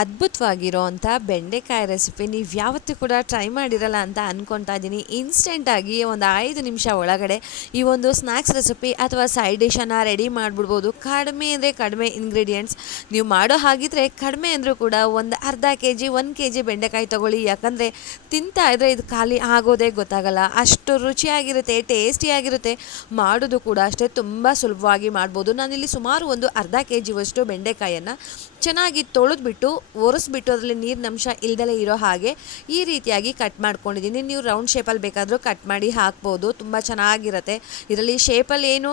ಅದ್ಭುತವಾಗಿರೋ ಅಂಥ ಬೆಂಡೆಕಾಯಿ ರೆಸಿಪಿ ನೀವು ಯಾವತ್ತೂ ಕೂಡ ಟ್ರೈ ಮಾಡಿರಲ್ಲ ಅಂತ ಅಂದ್ಕೊತಾ ಇದ್ದೀನಿ ಇನ್ಸ್ಟೆಂಟಾಗಿ ಒಂದು ಐದು ನಿಮಿಷ ಒಳಗಡೆ ಈ ಒಂದು ಸ್ನ್ಯಾಕ್ಸ್ ರೆಸಿಪಿ ಅಥವಾ ಸೈಡ್ ಡಿಶನ್ನು ರೆಡಿ ಮಾಡಿಬಿಡ್ಬೋದು. ಕಡಿಮೆ ಅಂದರೆ ಕಡಿಮೆ ಇಂಗ್ರೀಡಿಯೆಂಟ್ಸ್ ನೀವು ಮಾಡೋ ಹಾಗಿದ್ರೆ ಕಡಿಮೆ ಅಂದರೂ ಕೂಡ ಒಂದು ಅರ್ಧ ಕೆ ಜಿ ಒಂದು ಕೆ ಜಿ ಬೆಂಡೆಕಾಯಿ ತೊಗೊಳ್ಳಿ. ಯಾಕಂದರೆ ತಿಂತಾ ಇದ್ರೆ ಇದು ಖಾಲಿ ಆಗೋದೇ ಗೊತ್ತಾಗಲ್ಲ. ಅಷ್ಟು ರುಚಿಯಾಗಿರುತ್ತೆ ಟೇಸ್ಟಿಯಾಗಿರುತ್ತೆ ಮಾಡೋದು ಕೂಡ ಅಷ್ಟೇ ತುಂಬ ಸುಲಭವಾಗಿ ಮಾಡ್ಬೋದು. ನಾನಿಲ್ಲಿ ಸುಮಾರು ಒಂದು ಅರ್ಧ ಕೆ ಜಿವಷ್ಟು ಬೆಂಡೆಕಾಯನ್ನು ಚೆನ್ನಾಗಿ ತೊಳೆದ್ಬಿಟ್ಟು ಒರೆಸ್ಬಿಟ್ಟು ಅದರಲ್ಲಿ ನೀರಿನಂಶ ಇಲ್ದಲೇ ಇರೋ ಹಾಗೆ ಈ ರೀತಿಯಾಗಿ ಕಟ್ ಮಾಡ್ಕೊಂಡಿದ್ದೀನಿ. ನೀವು ರೌಂಡ್ ಶೇಪಲ್ಲಿ ಬೇಕಾದರೂ ಕಟ್ ಮಾಡಿ ಹಾಕ್ಬೋದು. ತುಂಬ ಚೆನ್ನಾಗಿರುತ್ತೆ. ಇದರಲ್ಲಿ ಶೇಪಲ್ಲಿ ಏನು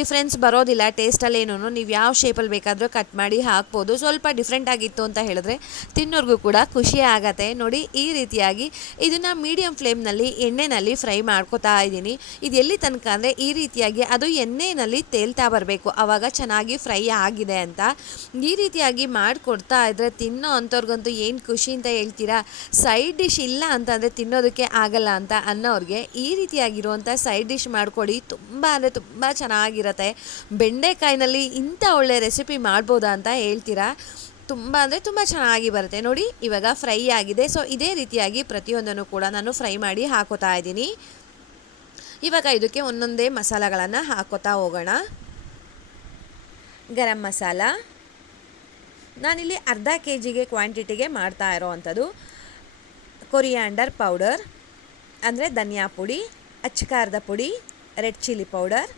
ಡಿಫ್ರೆನ್ಸ್ ಬರೋದಿಲ್ಲ. ಟೇಸ್ಟಲ್ಲಿ ಏನೂ ನೀವು ಯಾವ ಶೇಪಲ್ಲಿ ಬೇಕಾದರೂ ಕಟ್ ಮಾಡಿ ಹಾಕ್ಬೋದು. ಸ್ವಲ್ಪ ಡಿಫ್ರೆಂಟ್ ಆಗಿತ್ತು ಅಂತ ಹೇಳಿದ್ರೆ ತಿನ್ನೋರ್ಗೂ ಕೂಡ ಖುಷಿ ಆಗತ್ತೆ. ನೋಡಿ, ಈ ರೀತಿಯಾಗಿ ಇದನ್ನು ಮೀಡಿಯಮ್ ಫ್ಲೇಮ್ನಲ್ಲಿ ಎಣ್ಣೆನಲ್ಲಿ ಫ್ರೈ ಮಾಡ್ಕೋತಾ ಇದ್ದೀನಿ. ಇದು ಎಲ್ಲಿ ತನಕ ಅಂದರೆ ಈ ರೀತಿಯಾಗಿ ಅದು ಎಣ್ಣೆಯಲ್ಲಿ ತೇಲ್ತಾ ಬರಬೇಕು. ಆವಾಗ ಚೆನ್ನಾಗಿ ಫ್ರೈ ಆಗಿದೆ ಅಂತ ಈ ರೀತಿಯಾಗಿ ಮಾಡಿಕೊಡ್ತಾ ಇದ್ದರೆ ತಿನ್ನೋ ಅಂಥವ್ರಿಗಂತೂ ಏನು ಖುಷಿ ಅಂತ ಹೇಳ್ತೀರಾ? ಸೈಡ್ ಡಿಶ್ ಇಲ್ಲ ಅಂತಂದರೆ ತಿನ್ನೋದಕ್ಕೆ ಆಗಲ್ಲ ಅಂತ ಅನ್ನೋರಿಗೆ ಈ ರೀತಿಯಾಗಿರುವಂಥ ಸೈಡ್ ಡಿಶ್ ಮಾಡಿಕೊಡಿ. ತುಂಬ ಅಂದರೆ ತುಂಬ ಚೆನ್ನಾಗಿರುತ್ತೆ. ಬೆಂಡೆಕಾಯಿನಲ್ಲಿ ಇಂಥ ಒಳ್ಳೆ ರೆಸಿಪಿ ಮಾಡ್ಬೋದಾ ಅಂತ ಹೇಳ್ತೀರಾ? ತುಂಬ ಅಂದರೆ ತುಂಬ ಚೆನ್ನಾಗಿ ಬರುತ್ತೆ. ನೋಡಿ, ಇವಾಗ ಫ್ರೈ ಆಗಿದೆ. ಸೊ, ಇದೇ ರೀತಿಯಾಗಿ ಪ್ರತಿಯೊಂದನ್ನು ಕೂಡ ನಾನು ಫ್ರೈ ಮಾಡಿ ಹಾಕೋತಾ ಇದ್ದೀನಿ. ಇವಾಗ ಇದಕ್ಕೆ ಒಂದೊಂದೇ ಮಸಾಲಗಳನ್ನು ಹಾಕೋತಾ ಹೋಗೋಣ. ಗರಂ ಮಸಾಲ. ನಾನಿಲ್ಲಿ ಅರ್ಧ ಕೆ ಜಿಗೆ ಕ್ವಾಂಟಿಟಿಗೆ ಮಾಡ್ತಾ ಇರೋವಂಥದ್ದು. ಕೊರಿಯಾಂಡರ್ ಪೌಡರ್, ಅಂದರೆ ಧನಿಯಾ ಪುಡಿ, ಅಚ್ಚಕಾರದ ಪುಡಿ, ರೆಡ್ ಚಿಲ್ಲಿ ಪೌಡರ್,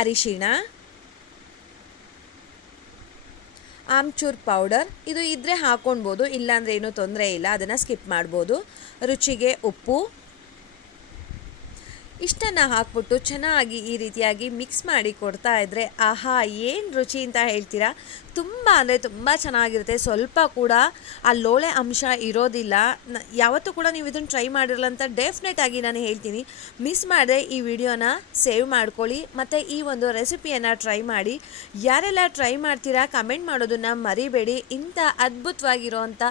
ಅರಿಶಿಣ, ಆಮ್ಚೂರ್ ಪೌಡರ್. ಇದು ಇದ್ದರೆ ಹಾಕ್ಕೊಳ್ಬೋದು ಇಲ್ಲಾಂದರೆ ಏನೂ ತೊಂದರೆ ಇಲ್ಲ, ಅದನ್ನು ಸ್ಕಿಪ್ ಮಾಡ್ಬೋದು. ರುಚಿಗೆ ಉಪ್ಪು ಇಷ್ಟನ್ನು ಹಾಕ್ಬಿಟ್ಟು ಚೆನ್ನಾಗಿ ಈ ರೀತಿಯಾಗಿ ಮಿಕ್ಸ್ ಮಾಡಿ ಕೊಡ್ತಾ ಇದ್ದರೆ ಆಹಾ, ಏನು ರುಚಿ ಅಂತ ಹೇಳ್ತೀರಾ? ತುಂಬ ಅಂದರೆ ತುಂಬ ಚೆನ್ನಾಗಿರುತ್ತೆ. ಸ್ವಲ್ಪ ಕೂಡ ಆ ಲೋಳೆ ಅಂಶ ಇರೋದಿಲ್ಲ. ಯಾವತ್ತೂ ಕೂಡ ನೀವು ಇದನ್ನು ಟ್ರೈ ಮಾಡಿರಲ್ಲ ಅಂತ ಡೆಫಿನೆಟ್ ಆಗಿ ನಾನು ಹೇಳ್ತೀನಿ. ಮಿಸ್ ಮಾಡದೆ ಈ ವಿಡಿಯೋನ ಸೇವ್ ಮಾಡ್ಕೊಳ್ಳಿ. ಮತ್ತು ಈ ಒಂದು ರೆಸಿಪಿಯನ್ನು ಟ್ರೈ ಮಾಡಿ. ಯಾರೆಲ್ಲ ಟ್ರೈ ಮಾಡ್ತೀರಾ ಕಮೆಂಟ್ ಮಾಡೋದನ್ನು ಮರಿಬೇಡಿ. ಇಂಥ ಅದ್ಭುತವಾಗಿರೋವಂಥ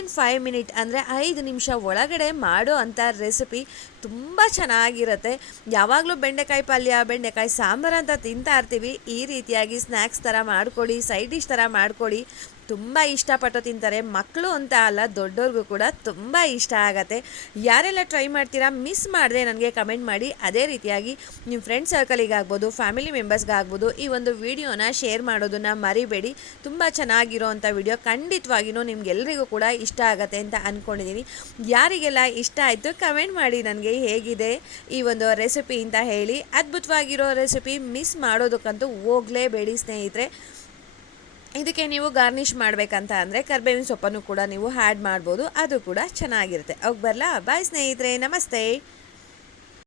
ಇನ್ ಫೈವ್ ಮಿನಿಟ್ ಅಂದರೆ ಐದು ನಿಮಿಷ ಒಳಗಡೆ ಮಾಡೋ ಅಂಥ ರೆಸಿಪಿ ತುಂಬ ಚೆನ್ನಾಗಿರುತ್ತೆ. ಯಾವಾಗಲೂ ಬೆಂಡೆಕಾಯಿ ಪಲ್ಯ, ಬೆಂಡೆಕಾಯಿ ಸಾಂಬಾರು ಅಂತ ತಿಂತಾ ಇರ್ತೀವಿ. ಈ ರೀತಿಯಾಗಿ ಸ್ನ್ಯಾಕ್ಸ್ ಥರ ಮಾಡ್ಕೊಳ್ಳಿ ಸೈಡ್ ಡಿಶ್ ಥರ ಮಾಡ್ಕೊಳ್ಳಿ. ತುಂಬ ಇಷ್ಟಪಟ್ಟು ತಿಂತಾರೆ. ಮಕ್ಕಳು ಅಂತ ಅಲ್ಲ, ದೊಡ್ಡವ್ರಿಗೂ ಕೂಡ ತುಂಬ ಇಷ್ಟ ಆಗತ್ತೆ. ಯಾರೆಲ್ಲ ಟ್ರೈ ಮಾಡ್ತೀರಾ ಮಿಸ್ ಮಾಡಿದೆ ನನಗೆ ಕಮೆಂಟ್ ಮಾಡಿ. ಅದೇ ರೀತಿಯಾಗಿ ನಿಮ್ಮ ಫ್ರೆಂಡ್ ಸರ್ಕಲಿಗಾಗ್ಬೋದು ಫ್ಯಾಮಿಲಿ ಮೆಂಬರ್ಸ್ಗಾಗ್ಬೋದು ಈ ಒಂದು ವಿಡಿಯೋನ ಶೇರ್ ಮಾಡೋದನ್ನು ಮರಿಬೇಡಿ. ತುಂಬ ಚೆನ್ನಾಗಿರೋವಂಥ ವಿಡಿಯೋ ಖಂಡಿತವಾಗಿಯೂ ನಿಮ್ಗೆಲ್ರಿಗೂ ಕೂಡ ಇಷ್ಟ ಆಗತ್ತೆ ಅಂತ ಅಂದ್ಕೊಂಡಿದ್ದೀನಿ ಯಾರಿಗೆಲ್ಲ ಇಷ್ಟ ಆಯಿತು ಕಮೆಂಟ್ ಮಾಡಿ ನನಗೆ ಹೇಗಿದೆ ಈ ಒಂದು ರೆಸಿಪಿ ಅಂತ ಹೇಳಿ. ಅದ್ಭುತವಾಗಿರೋ ರೆಸಿಪಿ ಮಿಸ್ ಮಾಡೋದಕ್ಕಂತೂ ಹೋಗಲೇಬೇಡಿ ಸ್ನೇಹಿತರೆ. ಇದಕ್ಕೆ ನೀವು ಗಾರ್ನಿಷ್ ಮಾಡಬೇಕಂತ ಅಂದರೆ ಕರ್ಬೇವಿನ ಸೊಪ್ಪನ್ನು ಕೂಡ ನೀವು ಹ್ಯಾಡ್ ಮಾಡ್ಬೋದು. ಅದು ಕೂಡ ಚೆನ್ನಾಗಿರುತ್ತೆ. ಅವಾಗ ಬರಲಾ? ಬಾಯ್ ಸ್ನೇಹಿತರೆ, ನಮಸ್ತೆ.